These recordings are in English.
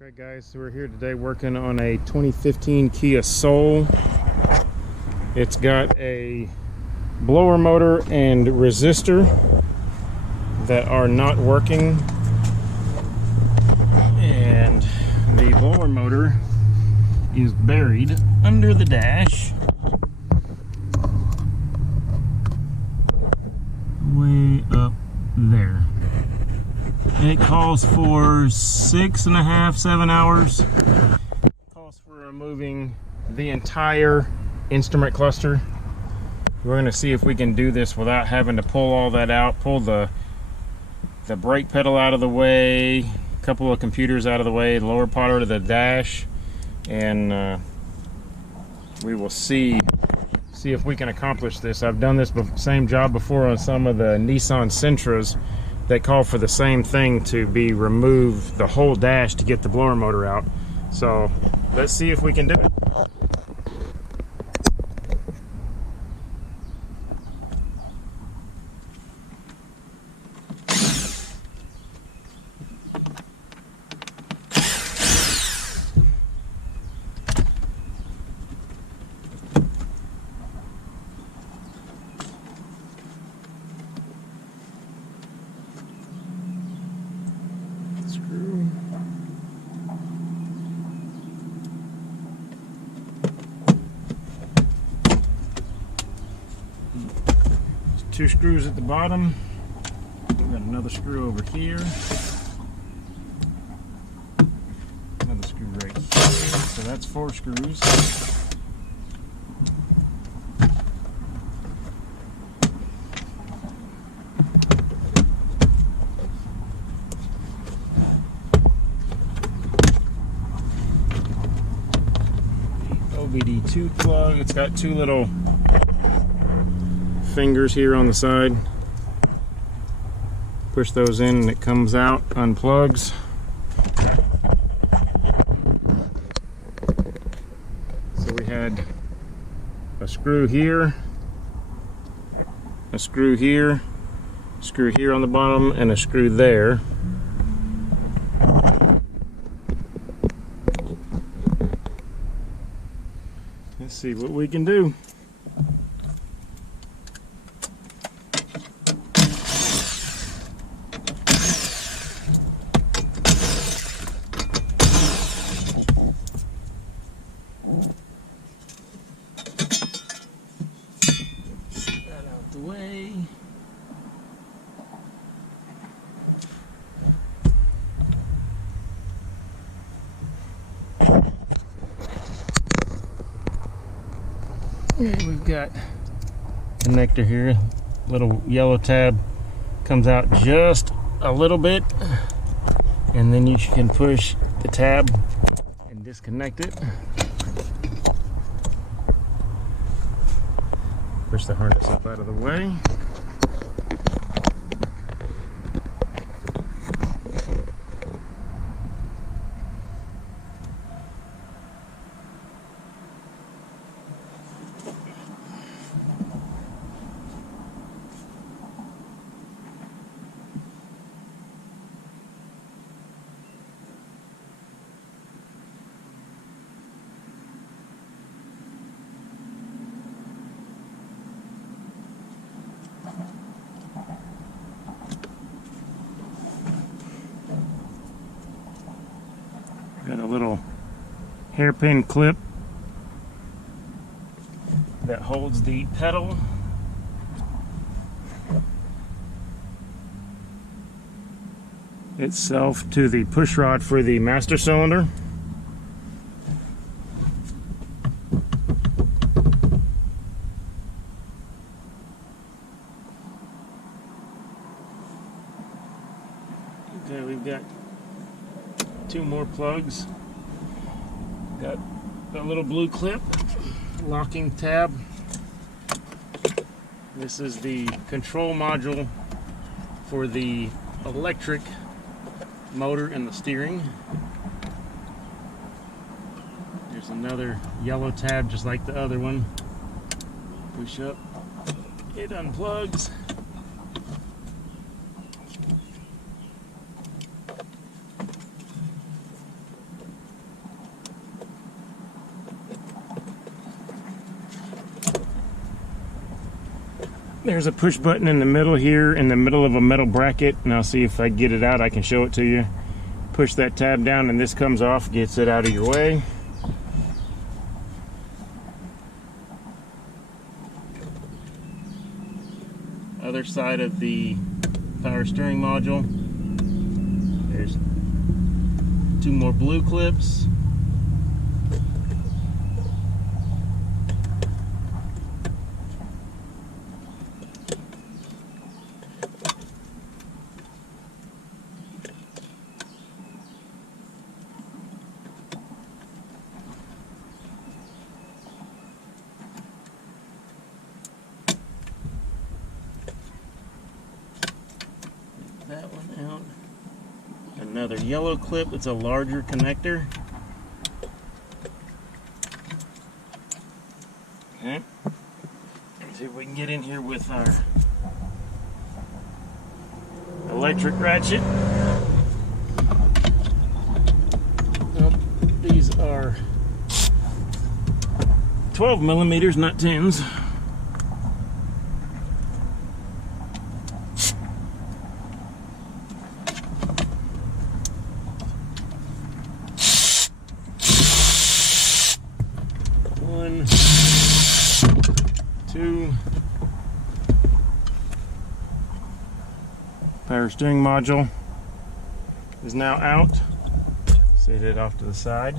Alright guys, so we're here today working on a 2015 Kia Soul. It's got a blower motor and resistor that are not working, and the blower motor is buried under the dash way up there. It calls for 6.5, 7 hours. It calls for removing the entire instrument cluster. We're going to see if we can do this without having to pull all that out. Pull the brake pedal out of the way, a couple of computers out of the way, the lower part of the dash, and we will see if we can accomplish this. I've done this same job before on some of the Nissan Sentras. They call for the same thing to be removed, the whole dash, to get the blower motor out. So let's see if we can do it. Two screws at the bottom. We've got another screw over here. Another screw right here. So that's 4 screws. OBD2 plug. It's got 2 little fingers here on the side. Push those in and it comes out, unplugs. So we had a screw here, a screw here, a screw here on the bottom, and a screw there. Let's see what we can do. Way. We've got connector here, little yellow tab comes out just a little bit, and then you can push the tab and disconnect it. Push the harness up out of the way. Got a little hairpin clip that holds the pedal. Itself to the push rod for the master cylinder. Okay, we've got 2 more plugs. Got a little blue clip, locking tab. This is the control module for the electric motor and the steering. There's another yellow tab just like the other one. Push up, it unplugs. There's a push button in the middle here, in the middle of a metal bracket, and I'll see if I get it out. I can show it to you. Push that tab down and this comes off, gets it out of your way. Other side of the power steering module, there's 2 more blue clips. That one out. Another yellow clip. It's a larger connector. Okay. Let's see if we can get in here with our electric ratchet. Well, these are 12 millimeters, not 10s. One, 2. Power steering module is now out. Set it off to the side.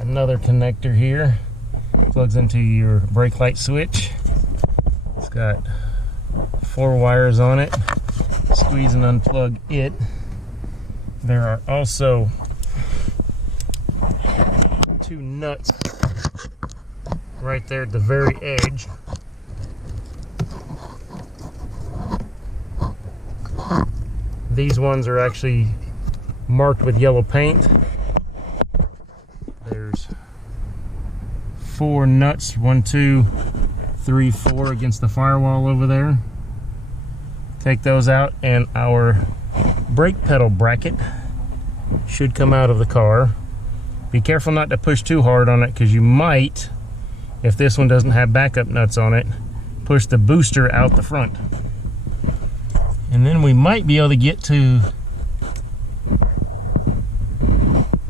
Another connector here plugs into your brake light switch. It's got 4 wires on it. Squeeze and unplug it. There are also 2 nuts right there at the very edge. These ones are actually marked with yellow paint. There's 4 nuts, 1, 2, 3, 4 against the firewall over there. Take those out and our brake pedal bracket should come out of the car. Be careful not to push too hard on it, because you might, if this one doesn't have backup nuts on it, push the booster out the front. And then we might be able to get to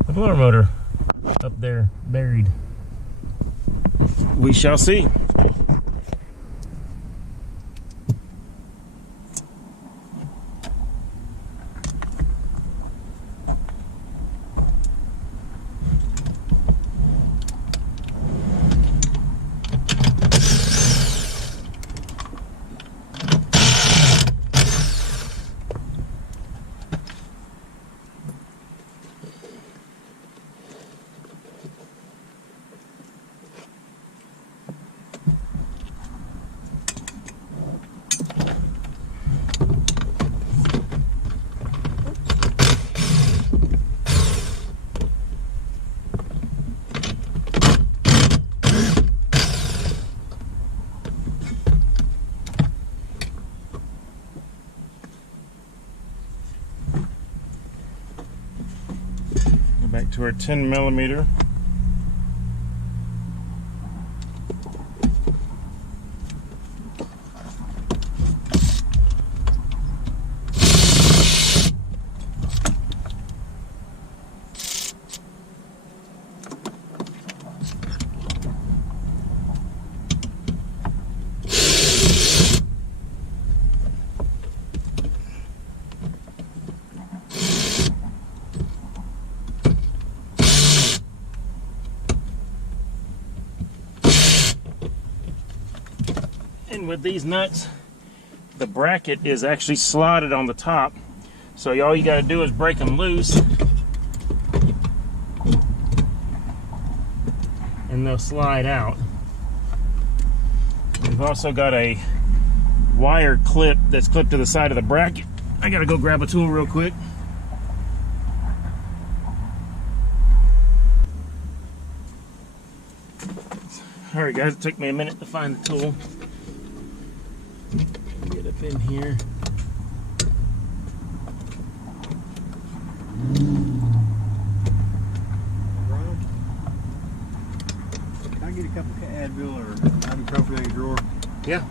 the blower motor up there buried. We shall see. Back to our 10 millimeter. And with these nuts, the bracket is actually slotted on the top, so all you got to do is break them loose and they'll slide out. We've also got a wire clip that's clipped to the side of the bracket. I gotta go grab a tool real quick. Alright guys, it took me a minute to find the tool. Get up in here. Can I get a couple of Advil or ibuprofen in your drawer? Yeah.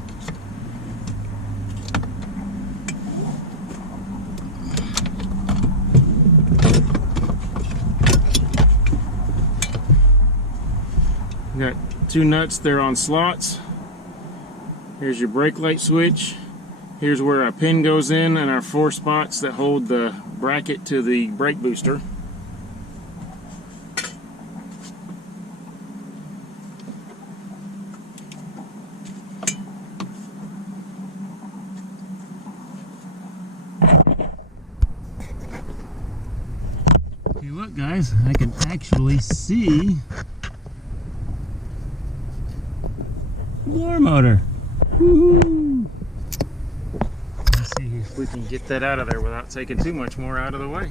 Got two nuts there on slots. Here's your brake light switch. Here's where our pin goes in and our 4 spots that hold the bracket to the brake booster. Hey, look guys, I can actually see the blower motor. Woohoo! Let's see if we can get that out of there without taking too much more out of the way.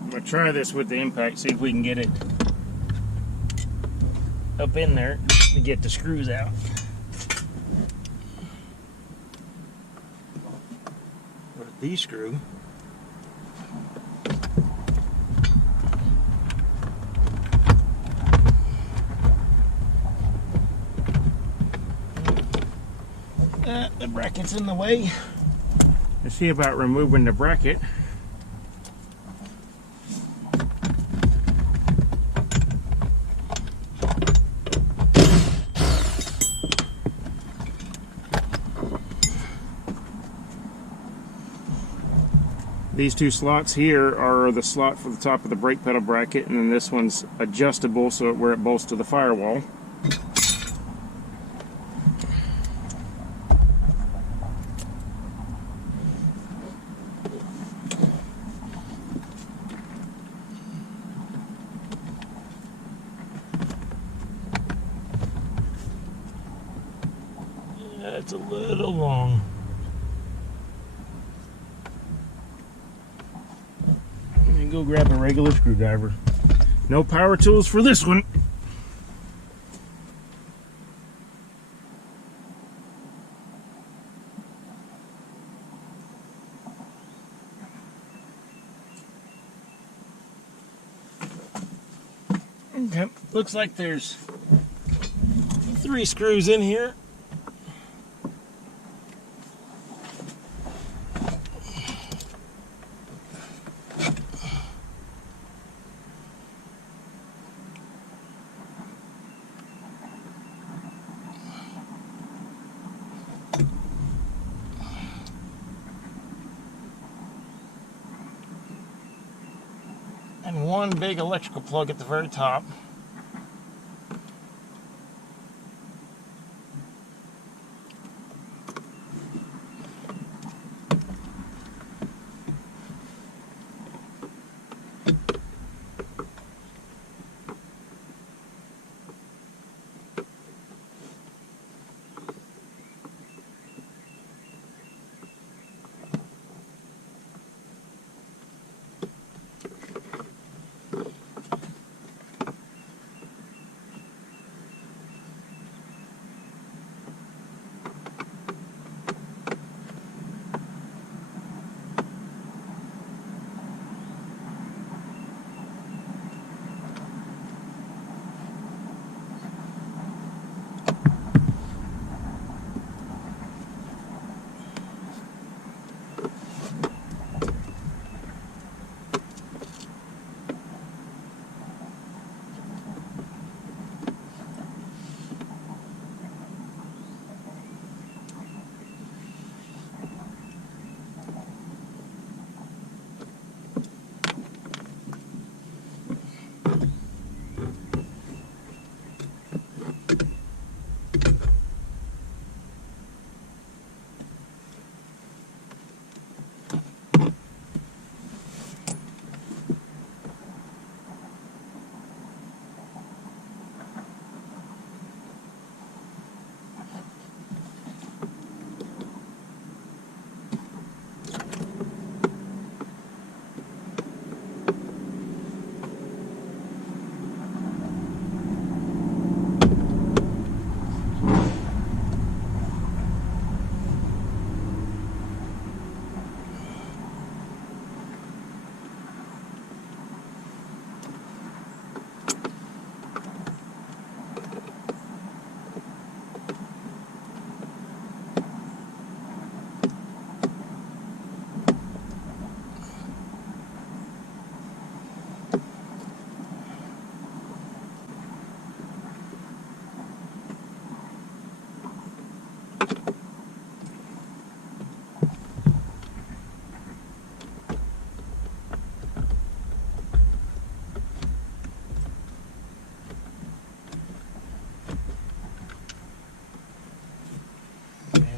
I'm going to try this with the impact, see if we can get it up in there to get the screws out. With these screw. The bracket's in the way. Let's see about removing the bracket. These 2 slots here are the slot for the top of the brake pedal bracket, and then this one's adjustable so where it bolts to the firewall. It's a little long. Go grab a regular screwdriver. No power tools for this one. Okay, looks like there's 3 screws in here. And 1 big electrical plug at the very top.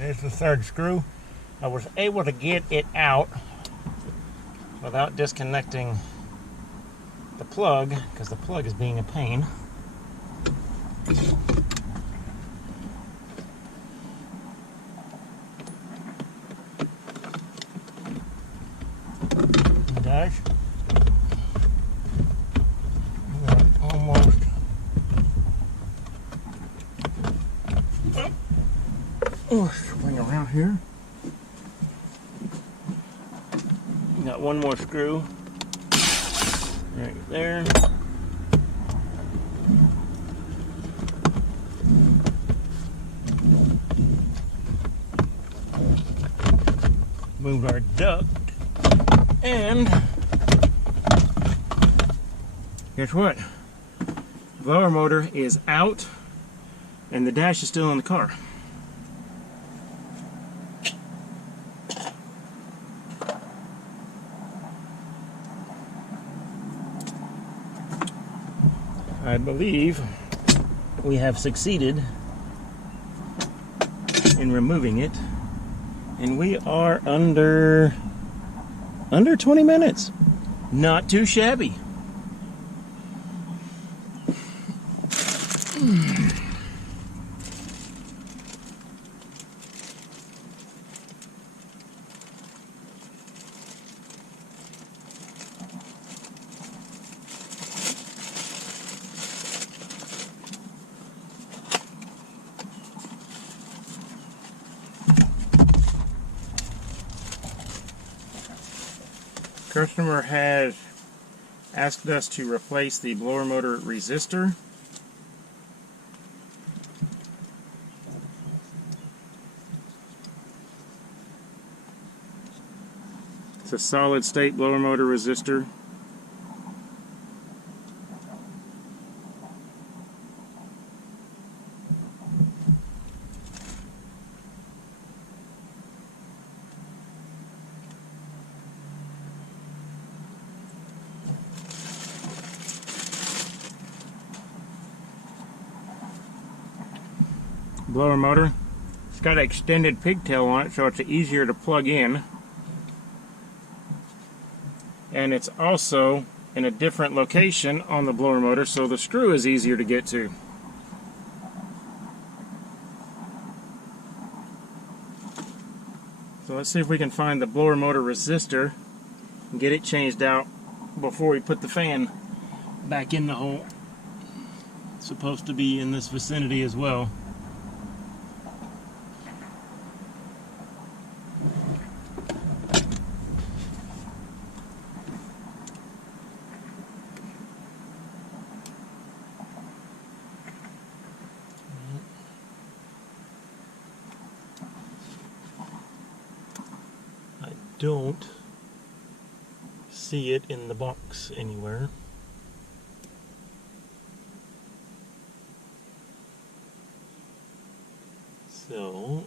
There's the third screw. I was able to get it out without disconnecting the plug, because the plug is being a pain. Dash. Almost. Oh, swing around here. Got one more screw right there. Moved our duct, and guess what? Blower motor is out, and the dash is still in the car. I believe we have succeeded in removing it, and we are under 20 minutes. Not too shabby. Customer has asked us to replace the blower motor resistor. It's a solid state blower motor resistor. Blower motor. It's got an extended pigtail on it, so it's easier to plug in. And it's also in a different location on the blower motor, so the screw is easier to get to. So let's see if we can find the blower motor resistor and get it changed out before we put the fan back in the hole. It's supposed to be in this vicinity as well. Don't see it in the box anywhere. So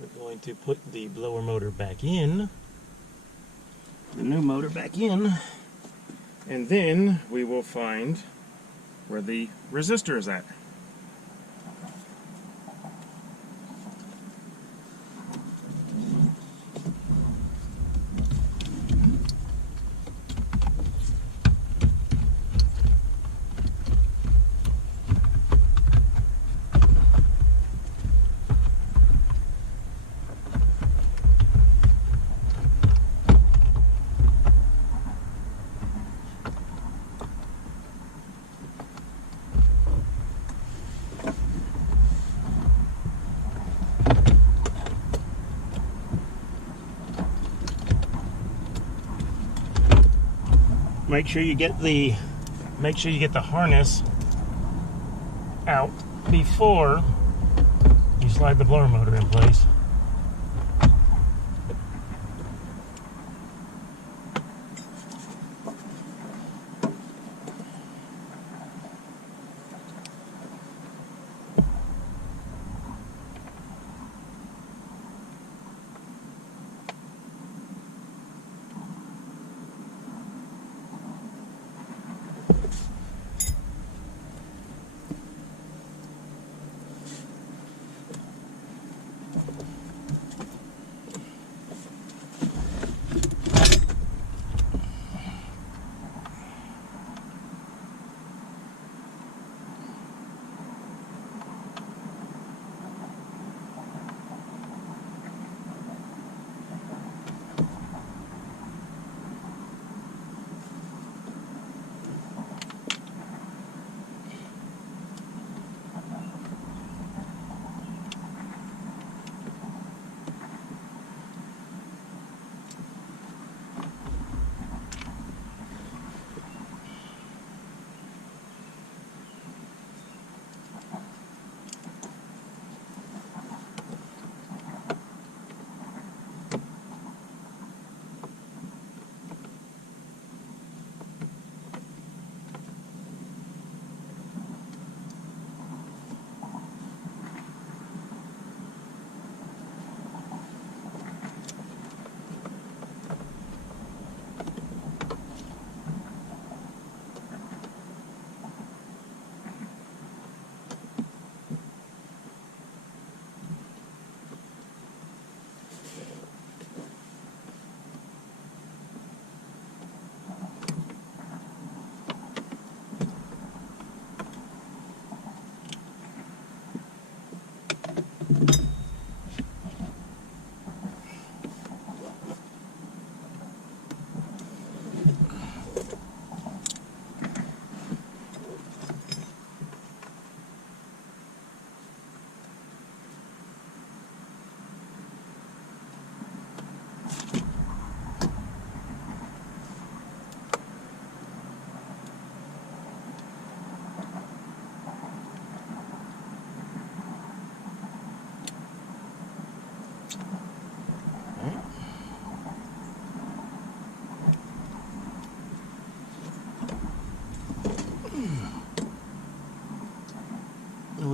we're going to put the blower motor back in, the new motor back in, and then we will find where the resistor is at. Make sure you get the harness out before you slide the blower motor in place.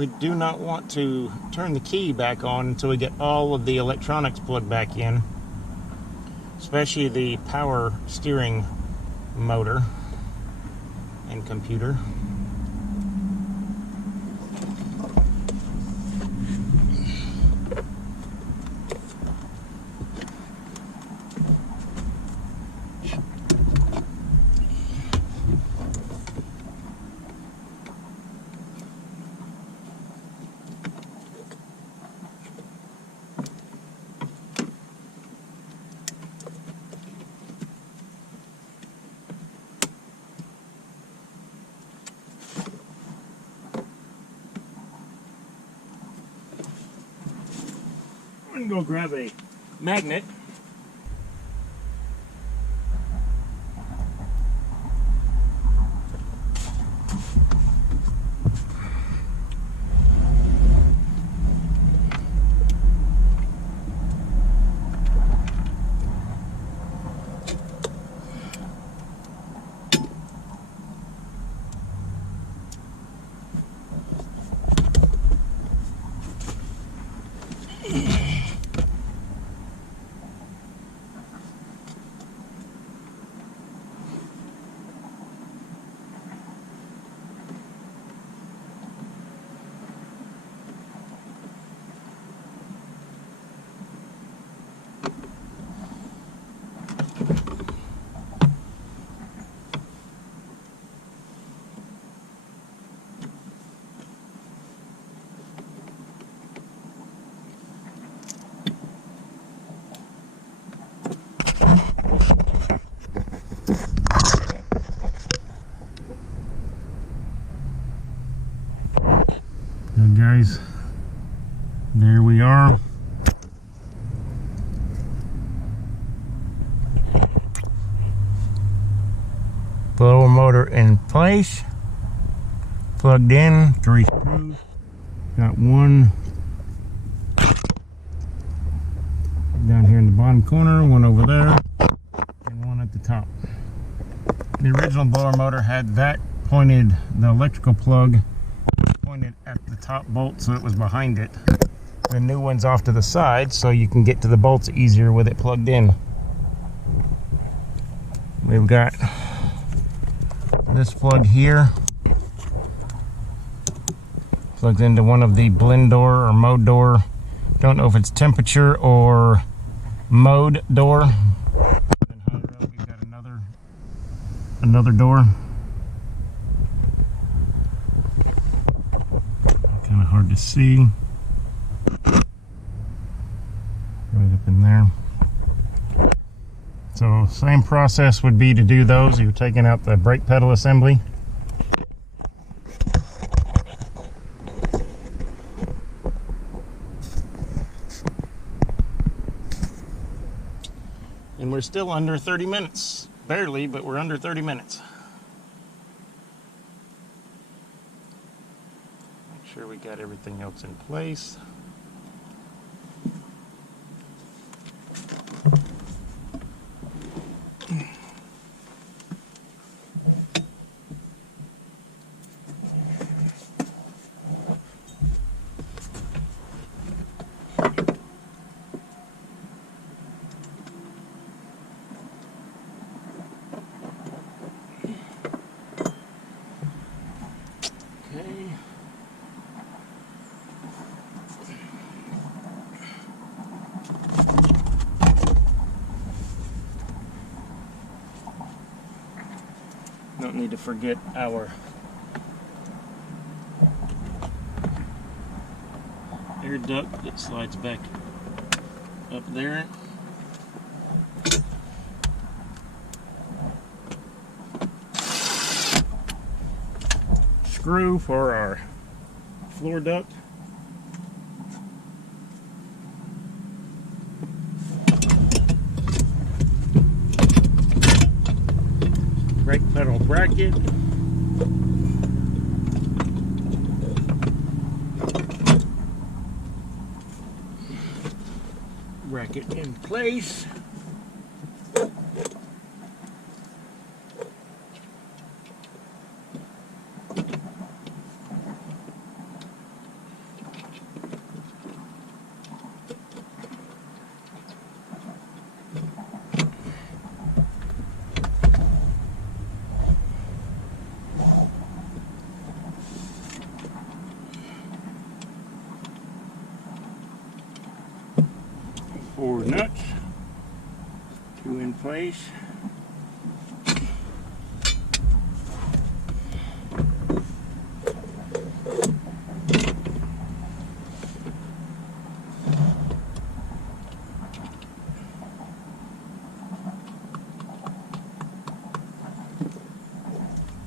we do not want to turn the key back on until we get all of the electronics plugged back in, especially the power steering motor and computer. I'm gonna go grab a magnet. Guys, there we are. Blower motor in place, plugged in, 3 screws. Got one down here in the bottom corner, one over there, and one at the top. The original blower motor had that pointed, the electrical plug pointed at the top bolt, so it was behind it. The new one's off to the side, so you can get to the bolts easier with it plugged in. We've got this plug here, plugs into one of the blend door or mode door. Don't know if it's temperature or mode door. Then higher up we've got another door. Kind of hard to see. Right up in there. So same process would be to do those. You're taking out the brake pedal assembly. And we're still under 30 minutes. Barely, but we're under 30 minutes. Make sure we got everything else in place. Don't need to forget our air duct that slides back up there. Screw for our floor duct. Brake pedal bracket. Bracket in place. 4 nuts, 2 in place.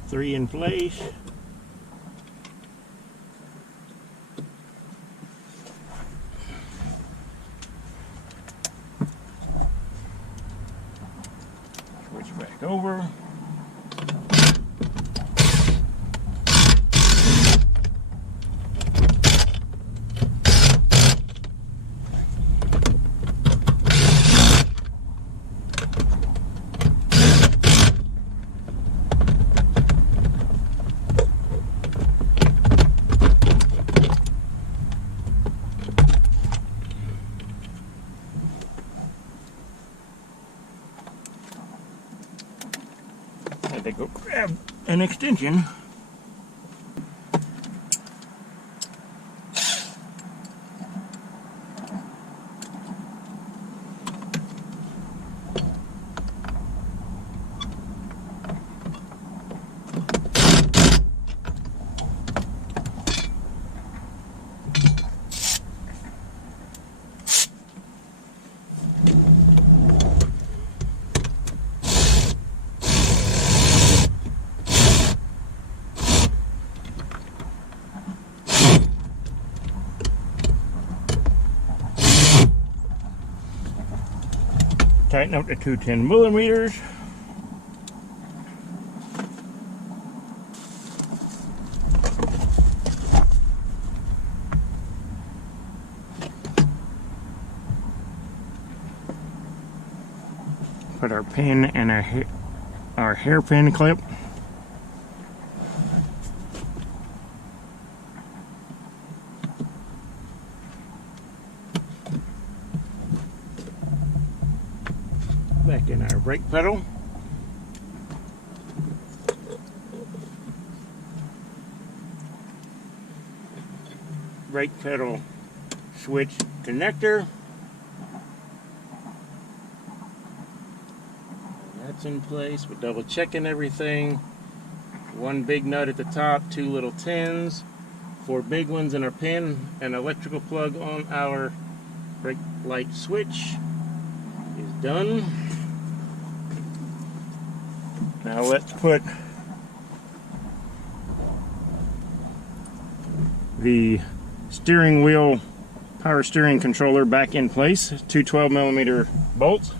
Three in place. Switch back over. Had to go grab an extension. Tighten up to 210 millimeters. Put our pin and our hairpin clip. Back in our brake pedal. Brake pedal switch connector. That's in place. We're double checking everything. One big nut at the top, 2 little tins, 4 big ones in our pin, an electrical plug on our brake light switch is done. Now let's put the steering wheel power steering controller back in place. 2 12mm bolts.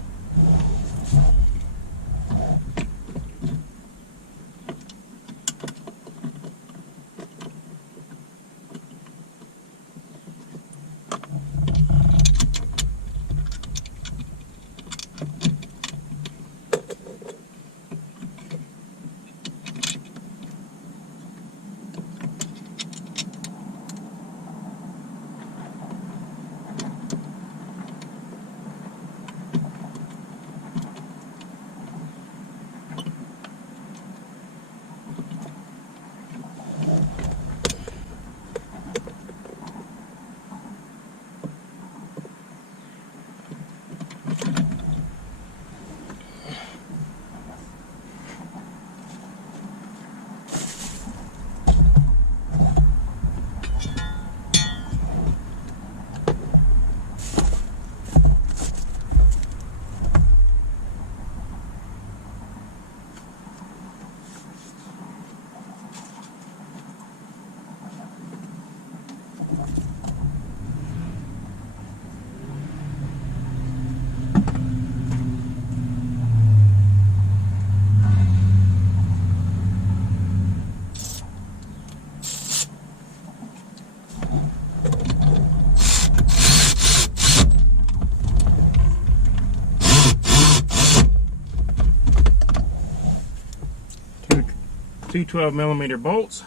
Two 12mm bolts.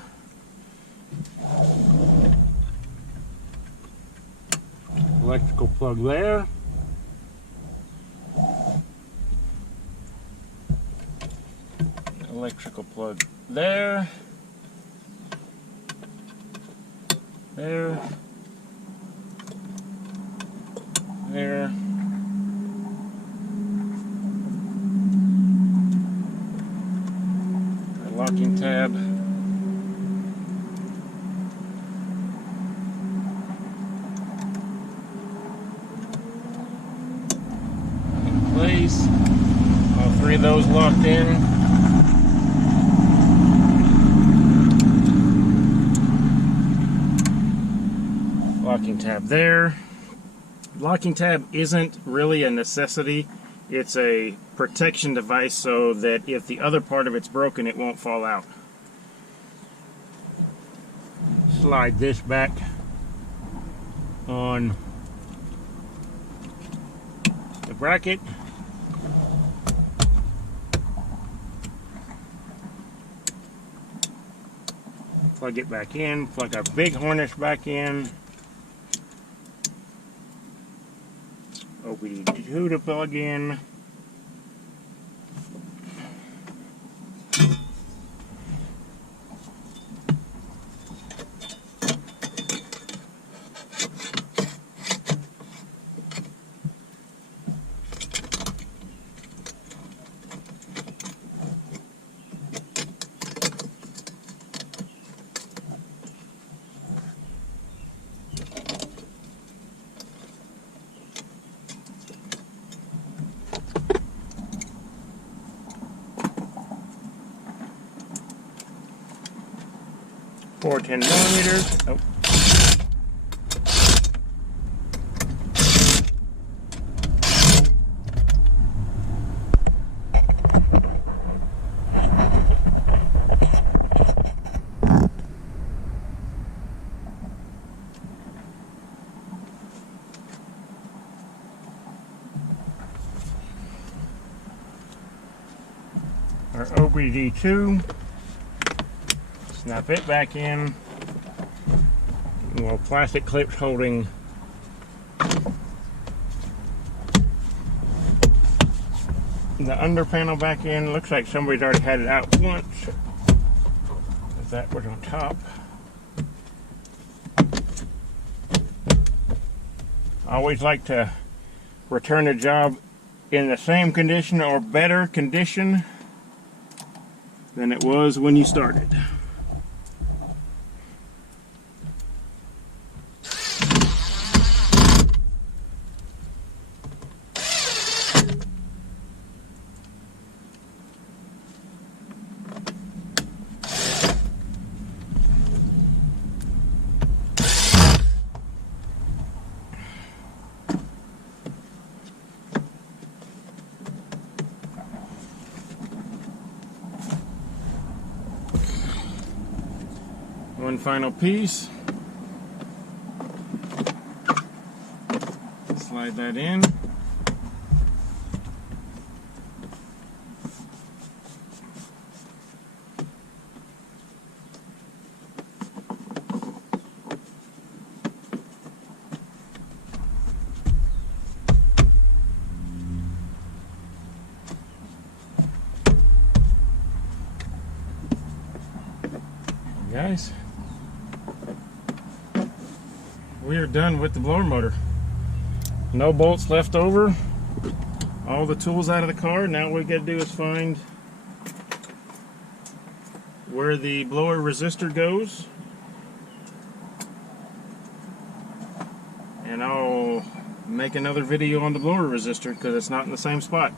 Electrical plug there. Electrical plug there. There. There. locking tab. In place. All three of those locked in. Locking tab there. Locking tab isn't really a necessity. It's a protection device so that if the other part of it's broken, it won't fall out. Slide this back on the bracket. Plug it back in, plug our big harness back in. OBD2 to plug in. For 10 millimeters. Oh. Our OBD2. Snap it back in. Well, plastic clips holding the under panel back in. Looks like somebody's already had it out once. That was on top. I always like to return a job in the same condition or better condition than it was when you started. One final piece. Slide that in. Guys, we are done with the blower motor. No bolts left over. All the tools out of the car. Now what we got to do is find where the blower resistor goes, and I'll make another video on the blower resistor because it's not in the same spot.